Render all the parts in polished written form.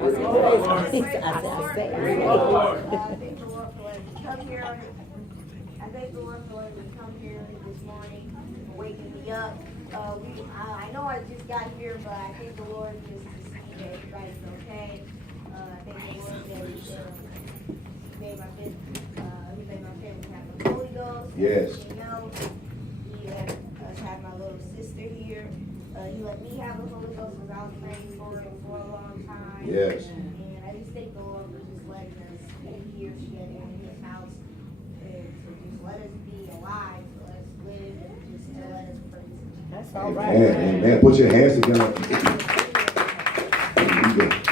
Praise the Lord. I said, Praise the Lord. I thank the Lord for letting me come here. I thank the Lord for letting me come here this morning, for waking me up. I know I just got here, but I thank the Lord just to see that everybody's okay. I thank the Lord that He made my family have the Holy Ghost. Yes. Everything else. He let us have my little sister here. He let me have the Holy Ghost because I was praying for it for a long time. Yes. And I just thank the Lord for just letting us be here together in His house and to just let us be alive, to let us live, and just to let us praise Him. That's all right. Amen. Amen. Put your hands together.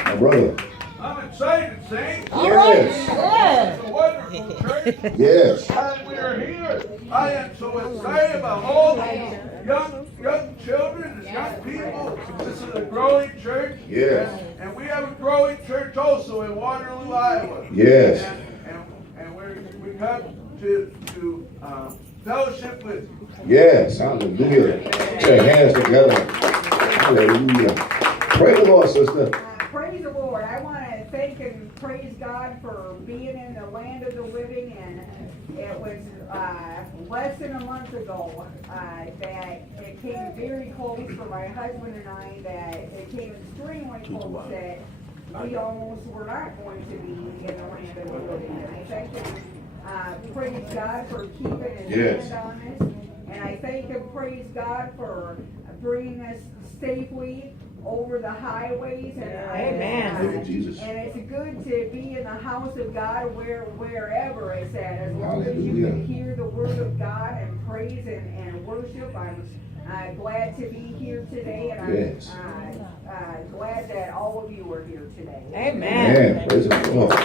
My brother. I'm excited, Saints. All right. Yes. It's a wonderful church. Yes. And we are here. I am so excited about all these young children and young people. This is a growing church. Yes. And we have a growing church also in Waterloo, Iowa. Yes. And we come to fellowship with you. Yes. Hallelujah. Put your hands together. Hallelujah. Praise the Lord, sister. Praise the Lord. I want to thank and praise God for being in the land of the living. And it was less than a month ago that it came very close for my husband and I, that it came extremely close that we almost were not going to be in the land of the living. And I thank and praise God for keeping His Yes. hand on us. And I thank and praise God for bringing us safely over the highways. And Amen. Thank you, Jesus. and it's good to be in the house of God wherever it's at, as long as you Hallelujah. can hear the word of God and praise and worship. I'm glad to be here today, and Yes. I'm glad that all of you are here today. Amen. Amen. Praise the Lord.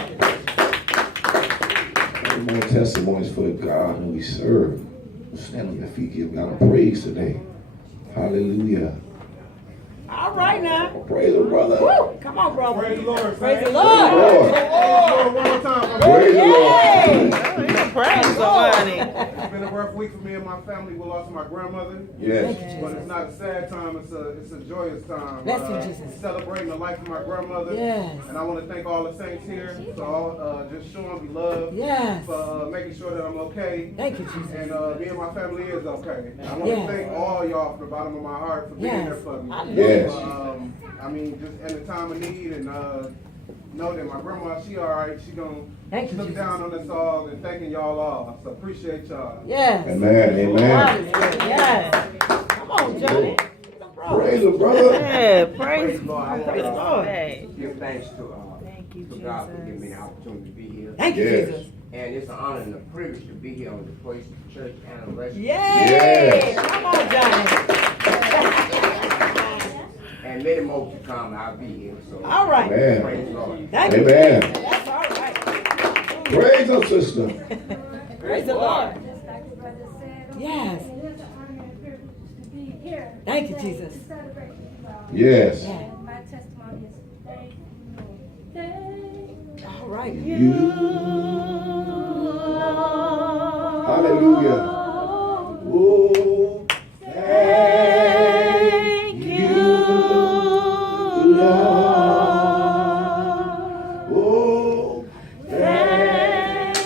More testimonies for the God who we serve. Stand on your feet, give God a praise today. Hallelujah. All right now. Praise the brother. Woo. Come on, brother. Praise the Lord. Praise the Praise the Lord. Lord. One more time. Praise the Yay. Lord. Praise the Lord. It's been a rough week for me and my family. We lost my grandmother. Yes. But it's not a sad time, it's a joyous time. Bless you, Jesus. Celebrating the life of my grandmother. Yes. And I want to thank all the saints here for just showing me love. Yes. For making sure that I'm okay. Thank you, Jesus. And me and my family is okay. I want Yes. to thank all y'all from the bottom of my heart for being Yes. there for me. Yes. I mean, just in a time of need, and know that my grandma, she all right. She gonna Thank you, look Jesus. down on us all, and thanking y'all all. So appreciate y'all. Yes. Amen. Amen. Yes. Come on, Johnny. Praise the brother. Yeah, praise Praise Lord. I Praise the want Lord. to give thanks to God for giving me the opportunity to be here. Thank you, Yes. Jesus. And it's an honor and a privilege to be here on the Praise Church anniversary. Yay! Yes. Come on, Johnny. And many more to come. I'll be here. So All right. Amen. praise the Lord. Thank you. Amen. Jesus. That's all right. Praise the sister. Praise the Lord. Just like the brother said. Yes. And it's an honor and privilege to be here. Thank you, today Jesus. To celebrate with y'all. Yes. Yeah. And my testimony is thank you. Thank you. All right. You. Hallelujah. Oh, thank you, Lord. Oh, thank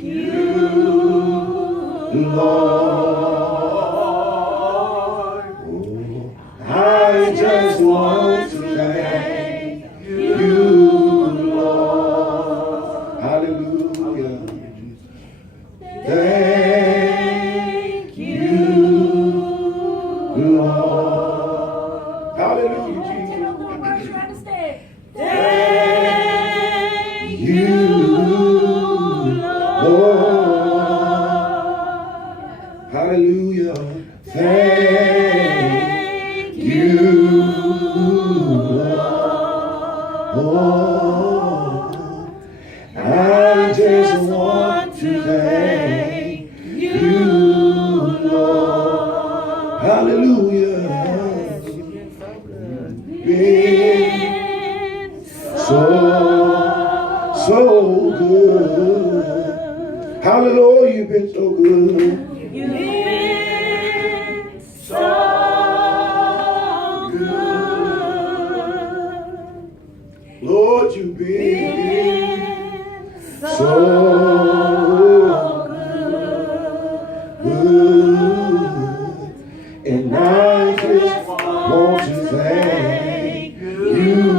you, Lord. Oh, I just want to thank you, Lord. Hallelujah. Thank you, Lord. Hallelujah, Tell Jesus. them one verse you understand. Thank you, Lord. Hallelujah. Thank you, Lord. I just want to thank you, Lord. Hallelujah. Been so good. Hallelujah, you've been so good. You've been so good. Lord. Lord, you've been so good. And I just want to thank you,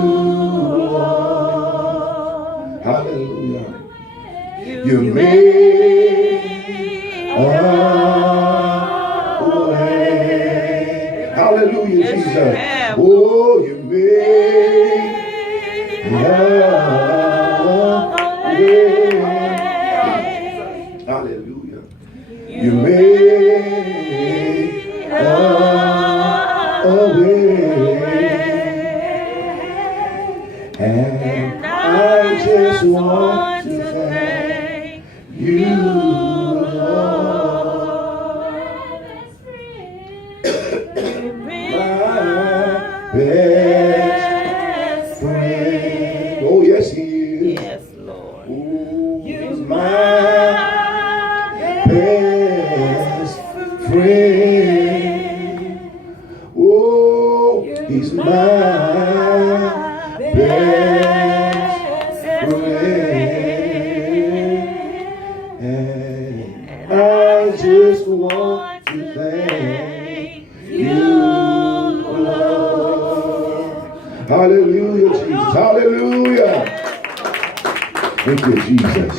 Lord. Hallelujah. You made a way. Hallelujah, Jesus. Oh, you made a way. Hallelujah. You made a way. And I just want to thank you, Lord. My best friend. Oh, yes, he is. Yes, Lord. Oh, he's my best friend. Oh, he's my best friend. And I just want to thank you, Lord. Hallelujah, Jesus. Hallelujah. Thank you, Jesus.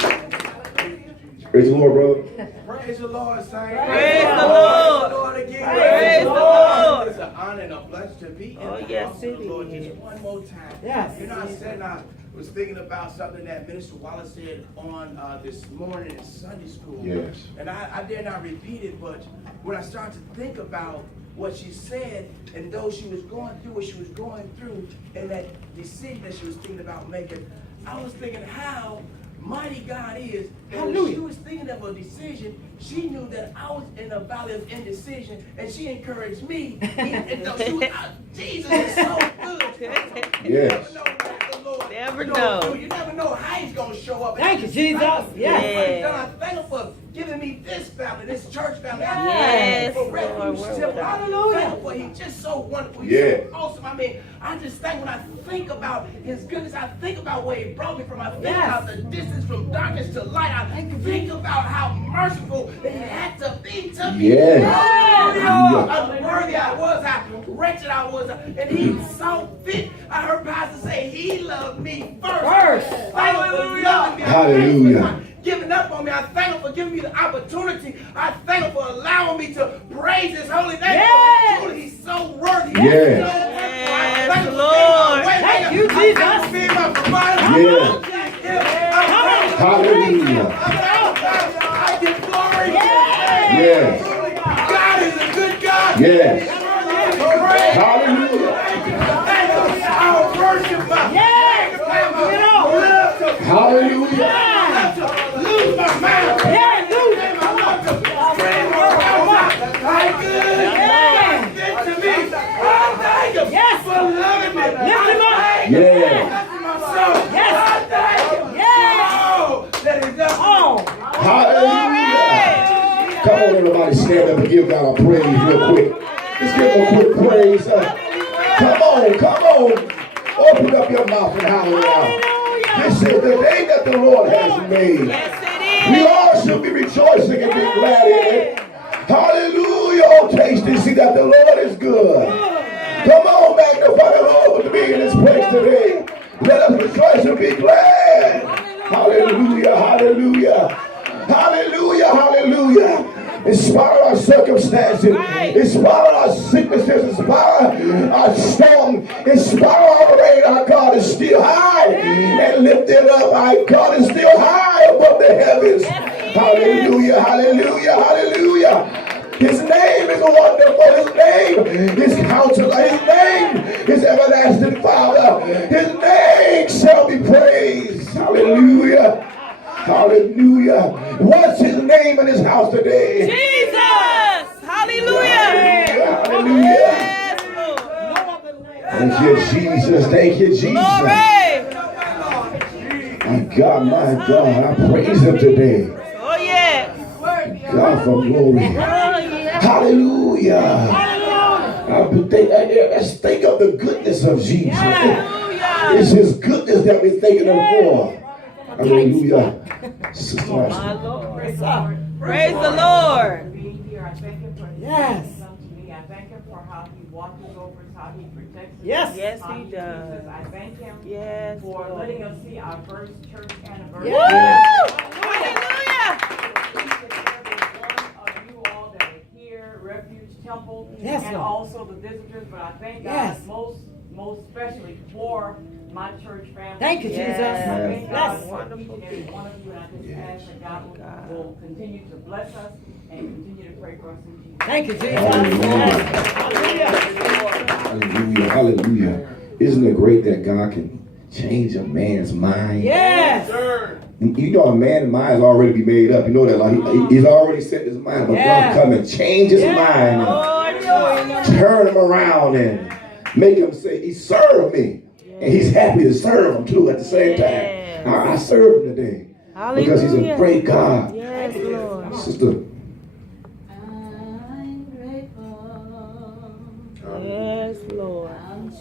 Praise the Lord, brother. Praise the Lord, saints. Praise the Lord. Again. Praise the Lord. It's an honor and a pleasure to be in Oh, the yes, house it of the Lord is. just one more time. Yes. You know, I said I was thinking about something that Minister Wallace said on this morning in Sunday school. Yes. And I dare not repeat it, but when I started to think about what she said, and though she was going through what she was going through, and that decision that she was thinking about making, I was thinking how mighty God is. And when she was thinking of a decision, she knew that I was in a valley of indecision, and she encouraged me. And though she was, Jesus is so good. Yes. Never know. You never know how he's going to show up. Thank you, Jesus. Yes. I'm thankful for giving me this family, this church family. Yes, For Refuge Lord, Temple. hallelujah. Thankful for he's just so wonderful. He's Yeah. so awesome. I mean, I just think when I think about his goodness, I think about where he brought me from. I think about the distance from darkness to light. I think about how merciful he had to be to me. Yes. How unworthy I was, how wretched I was, and he saw fit. I heard Pastor say he loved me first. Hallelujah. Hallelujah. Giving up on me. I thank him for giving me the opportunity. I thank him for allowing me to praise his holy name. Yes. Truly, he's so worthy. Yes. He's so wonderful. I thank him for Lord. being my way Thank maker. you, I thank him Jesus. for being my provider. Yes. I thank him. Hallelujah. I give glory. Yes. Truly, God is a good God. Yes. Praise. Hallelujah. Thank him. I'll worship my Hallelujah. lose my mind. Yes. For loving me. Lift him up. Yes. Yes. Oh, that is done. Hallelujah. Come on, everybody, stand up and give God a praise real quick. Let's give him a quick praise. Come on, come on. Open up your mouth and holler out. This is the day that the Lord has made. We all should be rejoicing and be glad in it. Hallelujah. Oh, taste and see that the Lord is good. Come on, magnify the Lord with me in this place today. Let us rejoice and be glad. Hallelujah, hallelujah. Hallelujah, hallelujah. In spite of our circumstances, in spite of our sicknesses, in spite of our storm, in spite of our rain, our God is still high and lifted up. Our God is still high above the heavens. Hallelujah, hallelujah, hallelujah. His name is wonderful. His name is Counselor. His name is Everlasting Father. His name shall be praised. Hallelujah. Hallelujah. What's his name in his house today? Jesus. Hallelujah. Hallelujah. Yes, Lord. Thank you, Jesus. Thank you, Jesus. Glory. My God, I praise him today. Oh, yeah. God for glory. Oh, yeah. Hallelujah. Let's think of the goodness of Jesus. Hallelujah. It's His goodness that we're thanking Him for. Hallelujah. Sister My Austin. Lord. Praise the Lord. Being here, I thank Him for Yes. come to me. I thank Him for how He watches over us, how He protects us. Yes. Yes, how He keeps does. us. I thank Him Yes, for Lord. letting us see our first church anniversary. Yes. Hallelujah. Each and every one of you all that are here, Refuge Temple, Yes, and Lord. also the visitors. But I thank God Yes. most especially for my church family. Thank you, Jesus. I thank God Yes. for each and every one of you, and I just ask that God will continue to bless us and continue to pray for us in Jesus. Thank you, Jesus. Hallelujah. Hallelujah. Hallelujah. Isn't it great that God can change a man's mind? Yes. You know, a man's mind has already be made up. You know that, like he's already set his mind, but Yeah. God come and change his mind, Lord, and turn him around, and make him say, "He served me," and he's happy to serve him too at the same time. I served him today because he's a great God. Yes, Lord. Sister. I'm grateful. Yes, Lord. I'm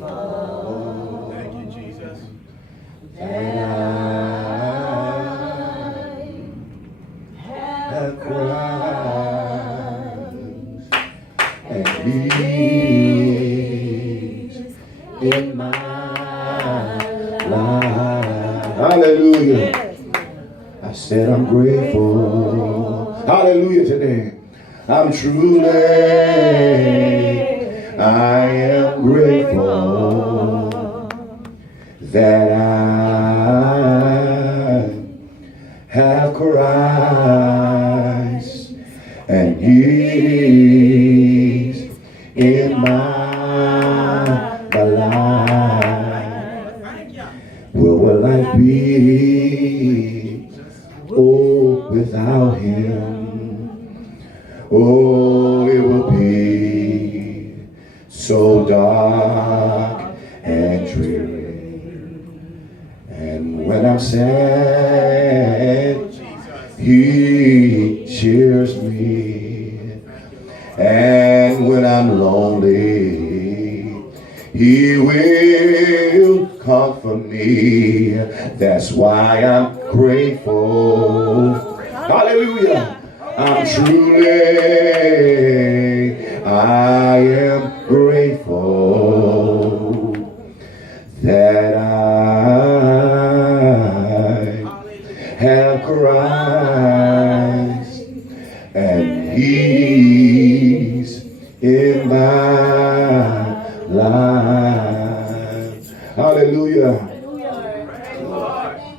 grateful. Thank you, Jesus. That I have Christ And He's in my life. Hallelujah. I said I'm grateful. Hallelujah today. I'm truly, I am grateful that I have Christ and He's in my life. Where will I be? Oh, without Him. Oh, it will be so dark and dreary. And when I'm sad, He cheers me. And when I'm lonely, He will comfort me. That's why I'm grateful. Hallelujah. I'm truly, I am grateful that I have Christ and He's in my life. Hallelujah. Thank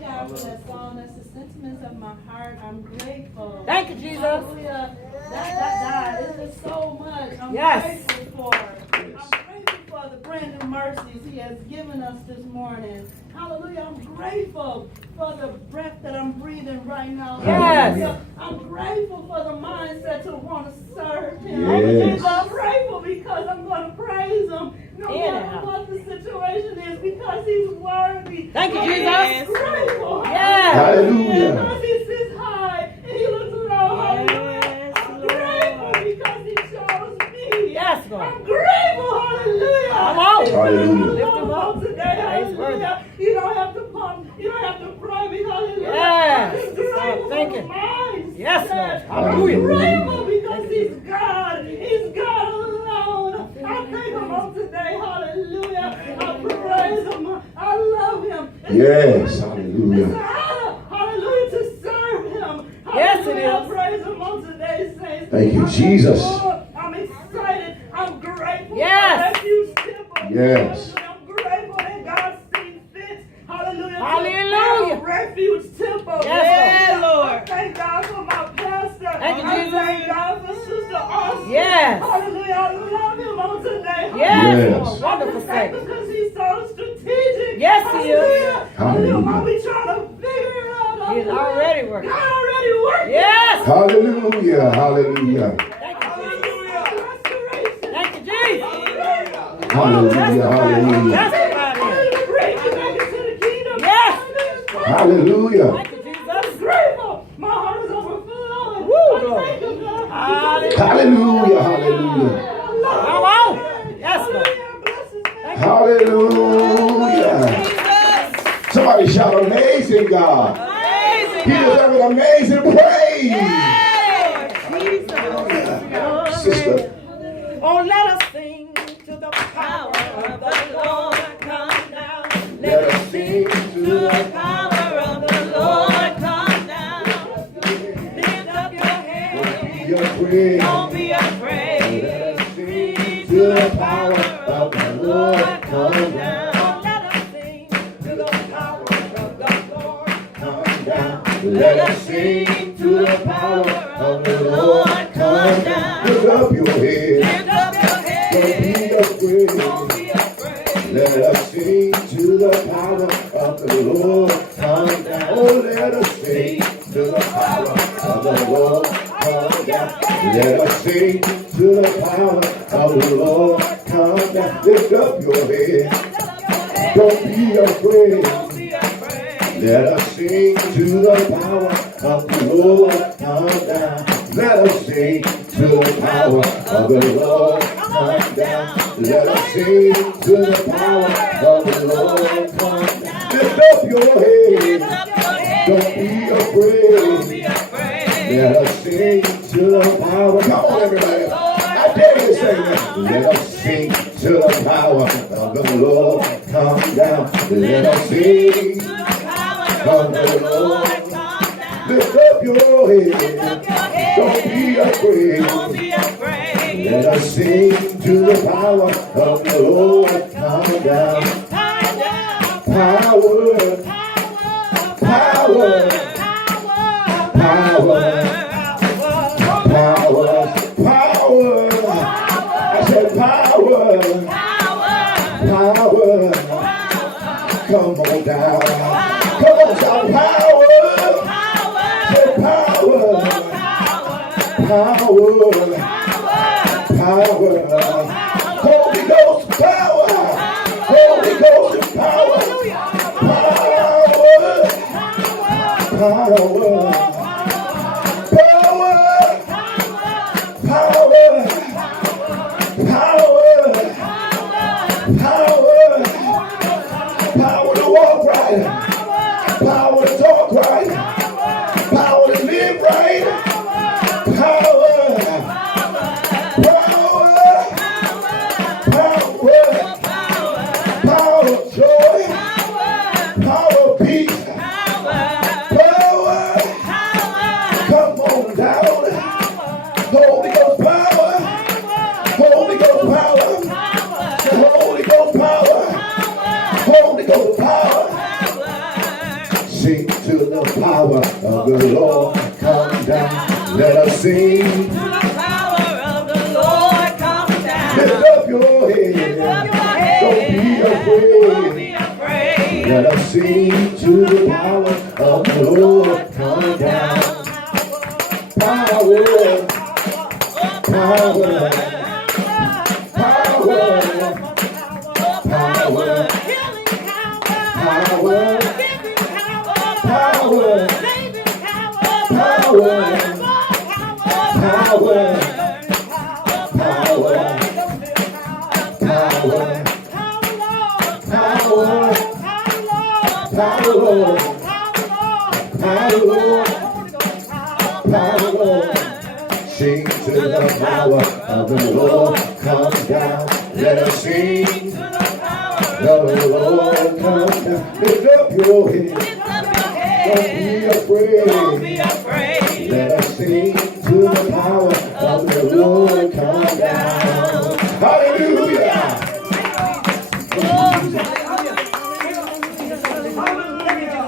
God for that song. That's the sentiments of my heart. I'm grateful. Thank you, Jesus. Hallelujah. That is just so much. I'm Yes. grateful for. I'm grateful for the brand new mercies He has given us this morning. Hallelujah. I'm grateful for the breath that I'm breathing right now. Yes. Hallelujah. I'm grateful for the mindset to want to serve Him. Yes. I'm grateful because I'm going to praise Him no Anyhow. matter what the situation is because He's worthy. Thank you, Jesus. I'm grateful. Yes. Hallelujah. Because He sits high and He looks low. Hallelujah. Yes, I'm Lord. grateful because He chose me. Yes, Lord. I'm grateful. Hallelujah. Come on. Hallelujah. Lift Him up today. He's worthy. Hallelujah. You don't have to pump. You don't have to pray me. Hallelujah. Yes. I'm grateful Thank for you. the mindset. Yes, Lord. I'm Hallelujah. grateful because He's God. He's God alone. I thank Him on today. Hallelujah. I praise Him. I love Him. Yes. It's Hallelujah. an honor, hallelujah, to serve Him. Yes, it Hallelujah. I is. praise Him on today's saints. Thank you, I thank Jesus. the Lord. I'm excited. I'm grateful. Yes. For Refuge Temple. Yes. I'm grateful that God sees fit. Hallelujah. to Hallelujah. have Refuge Temple. Yes, Lord. I thank God for my pastor. Thank you, I Jesus. thank God for Sister Austin. Yes. Hallelujah. I love Him on today. Yes, Yes. Lord. Wonderful Thank Savior. because He's so strategic. Yes, He is. Hallelujah. Hallelujah. While we trying to figure it out. He's hallelujah, already working. God already working. Yes. Hallelujah. Hallelujah. Thank you, Jesus. Hallelujah. Restoration. Thank you, Jesus. Hallelujah. Hallelujah. That's about it. Hallelujah. Bring you back into the kingdom. Yes. Hallelujah. Thank you, Jesus. I'm grateful. My heart is overflowing. Woo, I Lord. thank you, God. Hallelujah. Hallelujah. Hallelujah. I love Come you. on. I God. He deserves an amazing praise. Sister. Oh, let us sing to the power of the Lord come down. Let us sing to the power of the Lord come down. Lift up your head. your praise. Don't be afraid. Let us sing to the power of the Lord come down. Let us sing to the power of the Lord Come down. Let us sing to the power of the Lord come down. Lift up your head. Lift up your Don't head. be afraid. Don't be afraid. Let us sing to the power of the Lord come down. Oh, let us sing to the power of the Lord come down. Let us sing to the power of the Lord come down. Lift up your head. Don't be afraid. Don't be afraid. Let us sing to the power of the Lord come down. Let us sing to the power of the Lord come down. Let us sing to the power of the Lord come down. Lift up your head. Lift up your head. Don't be Don't afraid. be afraid. Let us sing to the power. Come on, everybody. I dare you to sing that. Let us sing to the power of the Lord come down. Let us sing To the power of the Lord. come down. Lift up your head. Lift up your head. Don't be afraid. Don't be afraid. Let us sing to the power of the Lord come down. Time down. Power, power, power, power, power. I said power, power. Come on down. Come on, shout power. Say power, power, power. Holy Ghost power. Holy Ghost power. Power. Power to walk right. Power to talk right. Power to live right. Power. Power of joy. Power of peace. Power. Come on down. Holy Ghost power. Holy Ghost power. Holy Ghost power. Holy Ghost power. Sing to the power of the Lord come down. Let us sing. To the power of the Lord come down. Lift up your head. Lift up your Don't be head. Don't afraid. be afraid. Let us sing to the power of the Lord come down. Power, power, power, power, Healing power, power. Giving power. power, Saving power. power, power, Power. power, power, Power. power. Sing to the power of the Lord come down. Let us sing To the power. the Lord come down. Lift up your head. Lift up your Don't head. be Don't be afraid. afraid. Let us sing to the power of the Lord come down. Hallelujah.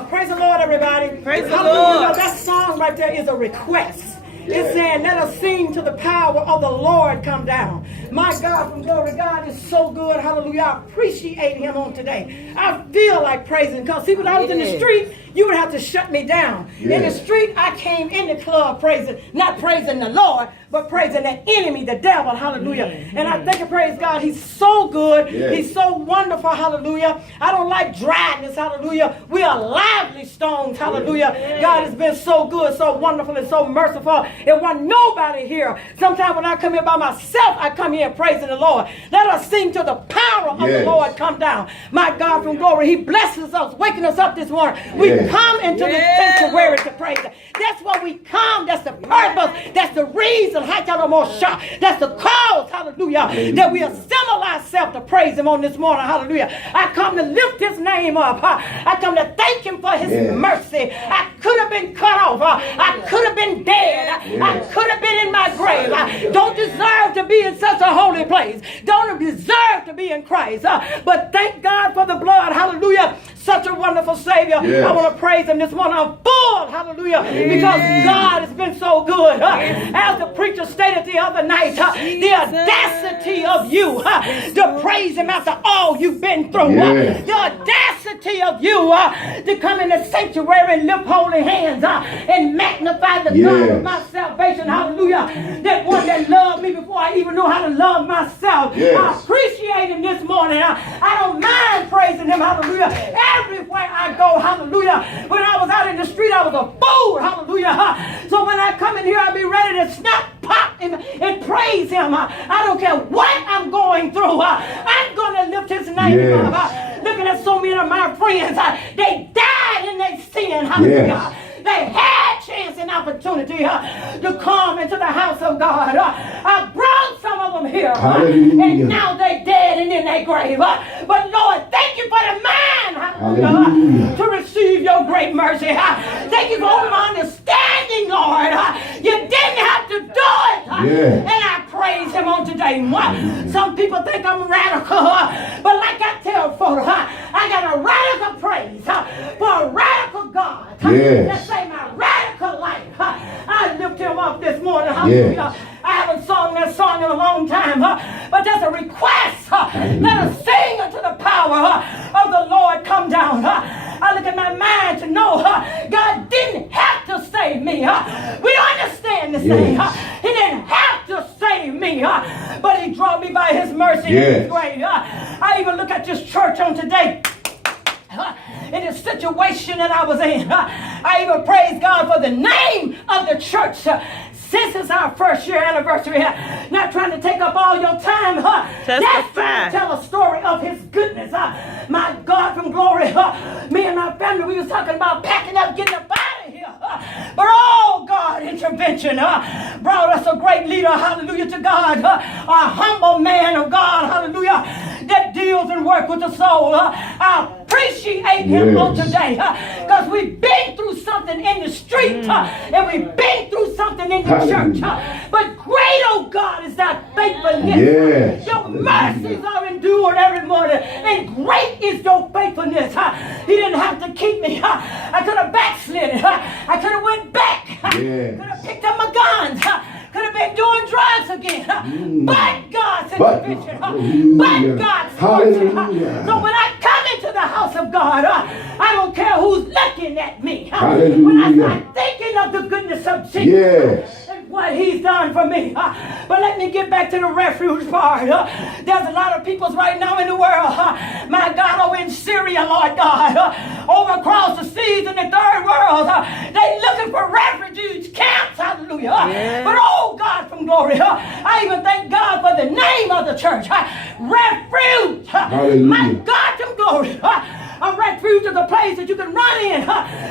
Praise the Lord, everybody. Praise the Lord. That song right there is a request. It's saying, let us sing to the power of the Lord come down. My God, from glory, God is so good. Hallelujah. I appreciate him on today. I feel like praising. Because see, when I was in the street, you would have to shut me down. In the street, I came in the club praising, not praising the Lord, but praising the enemy, the devil. Hallelujah. And I thank and praise God. He's so good. He's so wonderful. Hallelujah. I don't like dryness. Hallelujah. We are lively stones. Hallelujah. God has been so good, so wonderful, and so merciful. It wasn't nobody here. Sometimes when I come here by myself, I come here in praising the Lord. Let us sing to the power of the Yes. Lord come down. My God from glory, he blesses us, waking us up this morning. We Yes. come into the sanctuary to praise him. That's why we come. That's the purpose. That's the reason. That's the cause, hallelujah, that we assemble ourselves to praise him on this morning. Hallelujah. I come to lift his name up. I come to thank him for his Yes. mercy. I could have been cut off. I could have been dead. I could have been in my grave. I don't deserve to be in such a holy place. Don't deserve to be in Christ. But thank God for the blood. Hallelujah. Such a wonderful Savior. Yes. I want to praise him this morning. I'm full. Hallelujah. Because God has been so good. As the preacher stated the other night, the audacity of you to praise him after all you've been through. Yes. The audacity of you to come in the sanctuary and lift holy hands and magnify the God of my salvation. Hallelujah. That one that loved me before I even knew how to love myself. Yes. I appreciate him this morning. I don't mind praising him. Hallelujah. Everywhere I go. Hallelujah. When I was out in the street, I was a fool. Hallelujah. So when I come in here, I'll be ready to snap, pop, and praise him. I don't care what I'm going through. I'm going to lift his name Yes. up. Looking at so many of my friends, they died in their sin. Hallelujah. Yes. They had chance and opportunity to come into the house of God. I brought some of them here. Hallelujah. And now they dead and in their grave. But Lord, thank you for the mind. Hallelujah. To receive your great mercy. Thank you for opening my understanding, Lord. You didn't have to do it. Yes. And I praise him on today. Some people think I'm radical. But like I tell folks, I got a radical praise for a radical God. Yes. That say my radical life. I lift him up this morning. Hallelujah. Yes. I haven't sung that song in a long time, but that's a request. Let us sing unto the power of the Lord come down. I look at my mind to know God didn't have to save me. We understand this thing. He didn't have to save me, but he drew me by his mercy and his grace. I even look at this church on today. In the situation that I was in, I even praise God for the name of the church. Since it's our first year anniversary, not trying to take up all your time, just trying to tell a story of his goodness. My God from glory, me and my family, we was talking about packing up, getting up out of here. But oh God, intervention brought us a great leader, hallelujah to God, a humble man of God, hallelujah, that deals and works with the soul. I appreciate him on today because we've been through something in the street and we've been through something in the church. But great, oh God, is thy faithfulness. Yes. Your mercies are endured every morning, and great is your faithfulness. He didn't have to keep me. I could have backslid. I could have went back. Yes. Could have picked up my guns. Could have been doing drugs again. But God's intervention. But God's mercy. So when I come into the house of God, I don't care who's looking at me. When I start thinking of the goodness of Jesus. Yes. What he's done for me. But let me get back to the refuge part. There's a lot of peoples right now in the world. My God, over in Syria, Lord God. Over across the seas in the third world. They looking for refuge camps. Hallelujah. Yes. But oh God from glory. I even thank God for the name of the church. Refuge. Hallelujah. My God from glory. A refuge is a place that you can run in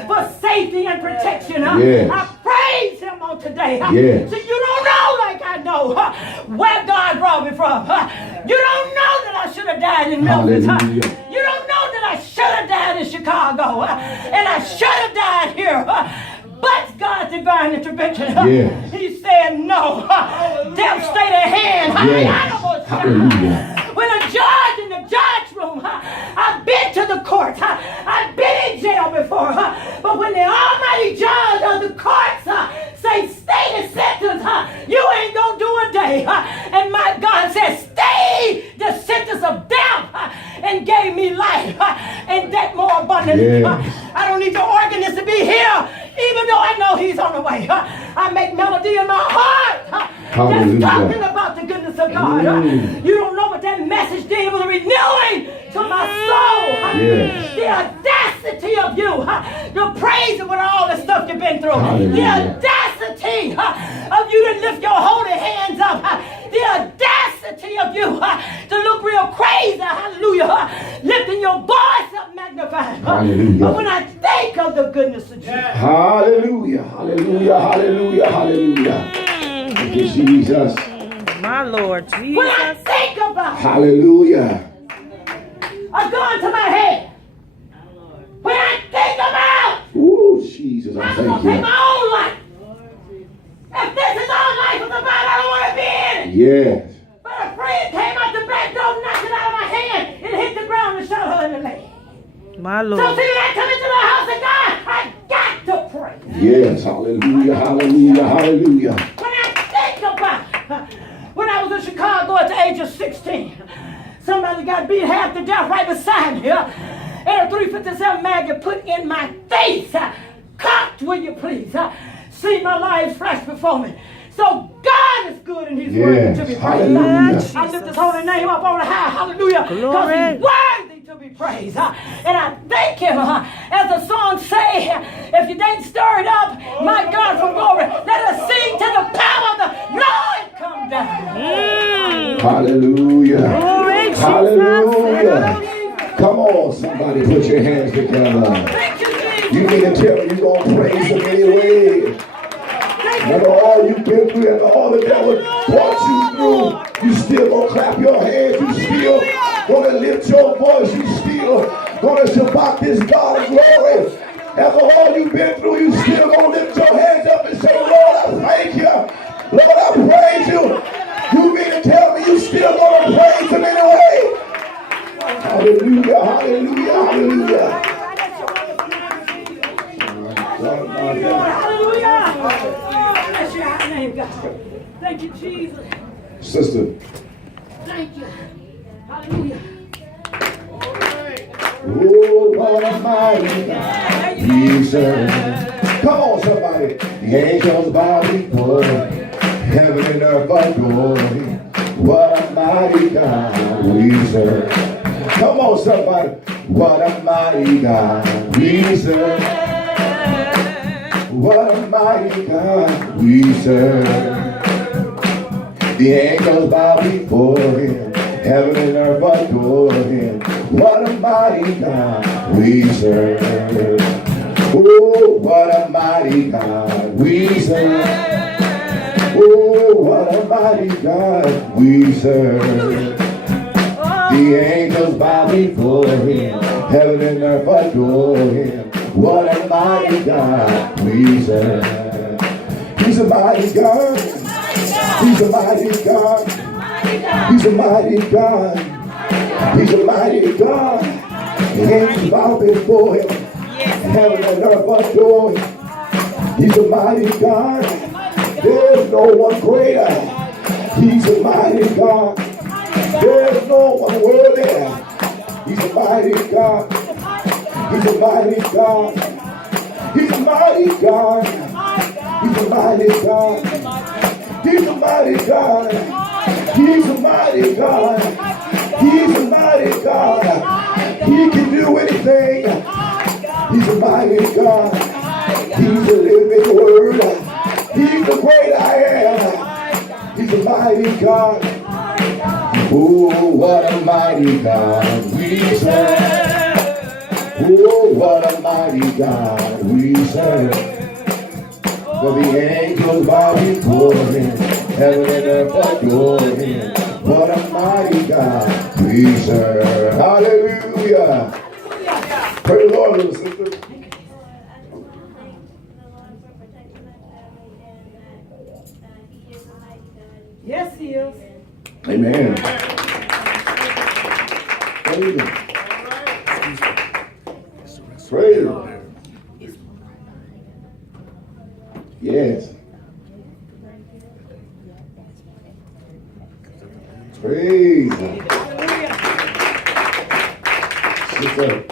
for safety and protection. Yes. I praise him on today. Yes. So you don't know like I know where God brought me from. You don't know that I should have died in Memphis. Hallelujah. You don't know that I should have died in Chicago. And I should have died here. But God's divine intervention. Yes. He said no. Death stayed at hand. Yes. Hallelujah. When a judge in the judge room, I've been to the court. I've been in jail before. But when the almighty judge of the courts say stay the sentence, you ain't gonna do a day. And my God said stay the sentence of death and gave me life and that more abundantly. Yes. I don't need the organist to be here, even though I know he's on the way. I make melody in my heart. Hallelujah. Just talking about the goodness of God. You don't know what that message did. It was renewing to my soul. Yes. The audacity of you to praise him with all the stuff you've been through. Hallelujah. The audacity of you to lift your holy hands up the audacity of you to look real crazy, hallelujah, lifting your voice up, magnifying. Hallelujah. But when I think of the goodness of Jesus, Hallelujah, hallelujah, hallelujah, hallelujah. Thank you, Jesus. My Lord when I Jesus. think about it, Hallelujah. I go into my head. When I think about Ooh, Jesus, I I'm thank going to take you. my own life. If this is all life is about, I don't want to be in it. Yes. But a friend came out the back door, knocked it out of my hand, and hit the ground and shot her in the leg. My So Lord. see, when I come into the house of God, I got to pray. Yes, hallelujah, hallelujah, hallelujah. When I think about when I was in Chicago at the age of 16, somebody got beat half to death right beside me. And a 357 mag put in my face. Cocked, will you please? See my life flash before me. So God is good and He's worthy to be praised. Hallelujah. I lift His holy name up on the high. Hallelujah. Because He's worthy to be praised. And I thank Him. As the song say, if you ain't stirred up, my God from glory, let us sing to the power of the Lord come down. Hallelujah. Glory, Jesus. Hallelujah. Come on, somebody, put your hands together. Thank you, Jesus. You mean to tell me you're going to praise Him anyway? After all you've been through and all the devil brought you through, you still going to clap your hands. You still going to lift your voice. You still going to shabbat this God of glory. After all you've been through, you still going to lift your hands up and say, Lord, I thank you. Lord, I praise you. You mean to tell me you still going to praise Him anyway? Hallelujah, hallelujah, hallelujah. Hallelujah. Bless your high name, God. Thank you, Jesus. Sister. Thank you. Hallelujah. Oh, what a mighty God we serve. Come on, somebody. The angels bow before Him. Heaven and earth adore Him. What a mighty God we serve. Come on, somebody. What a mighty God we serve. What a mighty God we serve. The angels bow before Him. Heaven and earth adore Him. What a mighty God we serve. Oh, what a mighty God we serve. Oh, what a mighty God we serve. The angels bow before Him. Heaven and earth adore Him. What a mighty God we serve. He's a mighty God. He's a mighty God. He's a mighty God. He's a mighty God. The angels bow before Him. Heaven and earth adore Him. He's a mighty God. There's no one greater. He's a mighty God. There's no one worthy. He's a mighty God. He's a mighty God. He's a mighty God. He's a mighty God. He's a mighty God. He's a mighty God. He's a mighty God. He can do anything. He's a mighty God. He's a living word. He's the great I am. He's a mighty God. Oh, what a mighty God we serve. Oh, what a mighty God we serve. For the angels bow before Him. Heaven and earth adore Him. What a mighty God we serve. Hallelujah. Praise the Lord, little sister. Yes, He is. Amen. Praise Him. Praise Him. Yes. Praise Him. Sister.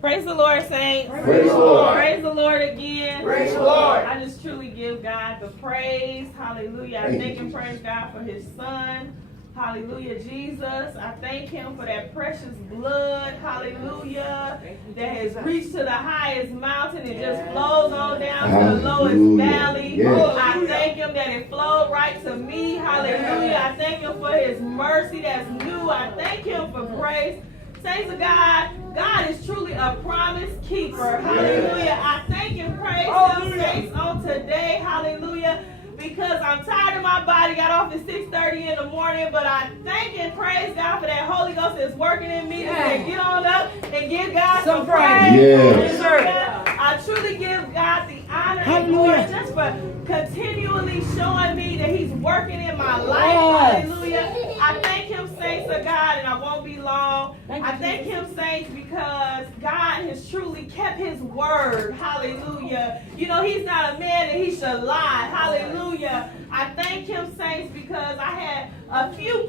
Praise the Lord, saints. Praise the Lord. Praise the Lord again. Praise the Lord. I just truly give God the praise. Hallelujah. I Thank thank you, and Jesus. praise God for His Son. Hallelujah, Jesus. I thank him for that precious blood. Hallelujah. That has reached to the highest mountain and just flows on down to the lowest valley. Yes. I thank him that it flowed right to me. Hallelujah. I thank him for his mercy that's new. I thank him for grace. Saints of God, God is truly a promise keeper. Hallelujah. I thank and praise him, saints, on today. Hallelujah. Because I'm tired of my body. Got off at 6:30 in the morning, but I thank and praise God for that Holy Ghost that's working in me. To get on up and give God some praise. Yes. I truly give God the honor and glory just for continually showing me that he's working in my life. Hallelujah. I thank him, saints of God, and I won't be long. I thank him, saints, because God has truly kept his word. Hallelujah. You know, he's not a man that he should lie. Hallelujah. I thank him, saints, because I had a few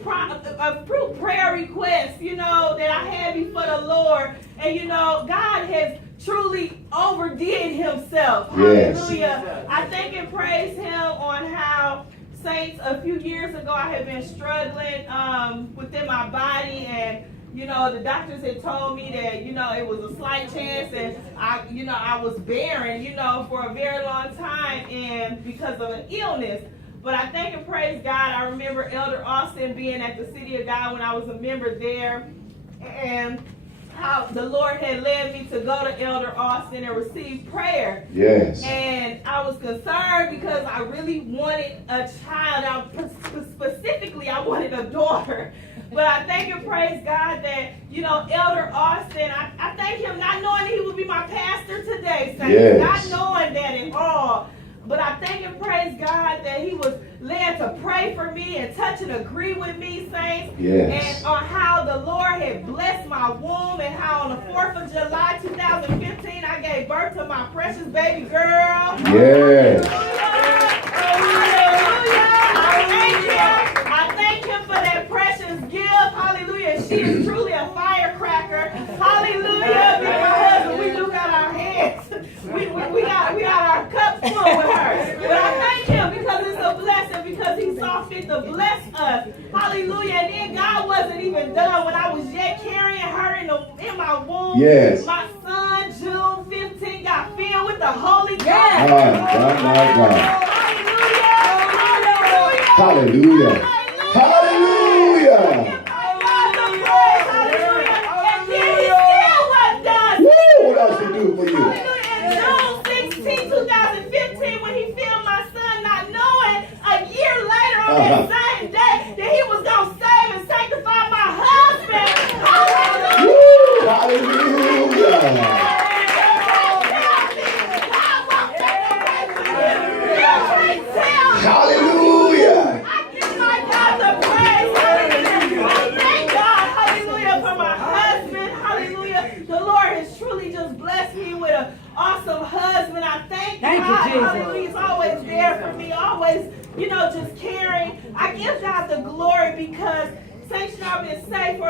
prayer requests, you know, that I had before the Lord. And, you know, God has truly overdid himself. Hallelujah. I thank and praise him on how, saints, a few years ago I had been struggling within my body, and you know, the doctors had told me that, you know, it was a slight chance, and I was barren, you know, for a very long time, and because of an illness. But I thank and praise God. I remember Elder Austin being at the City of God when I was a member there, and how the Lord had led me to go to Elder Austin and receive prayer. Yes. And I was concerned because I really wanted a child. Specifically, I wanted a daughter. But I thank and praise God that, you know, Elder Austin, I thank him not knowing that he would be my pastor today, saints, not knowing that at all. But I thank and praise God that he was led to pray for me and touch and agree with me, saints. Yes. And on how the Lord had blessed my womb, and how on the 4th of July 2015 I gave birth to my precious baby girl. Yes. I thank him for that precious gift. Hallelujah. She is truly a firecracker. Hallelujah. Me and my husband, we do got our hands. We got our cups full with her. But I thank him because it's a blessing, because he saw fit to bless us. Hallelujah. And then God wasn't even done when I was yet carrying her in my womb. Yes. My son, June 15, got filled with the Holy Ghost. My God. Hallelujah. Hallelujah. Hallelujah. Woo, what else he do for you? In June 16, 2015, when he filled my son, not knowing a year later on that same day that he was going to save and sanctify my husband. Hallelujah. Hallelujah. I give my God the praise. Hallelujah. I thank God, hallelujah, for my husband. Hallelujah. The Lord has truly just blessed me with an awesome husband. I thank God. Hallelujah. He's always there for me, always, you know, just caring. I give God the glory because saints, y'all been saved for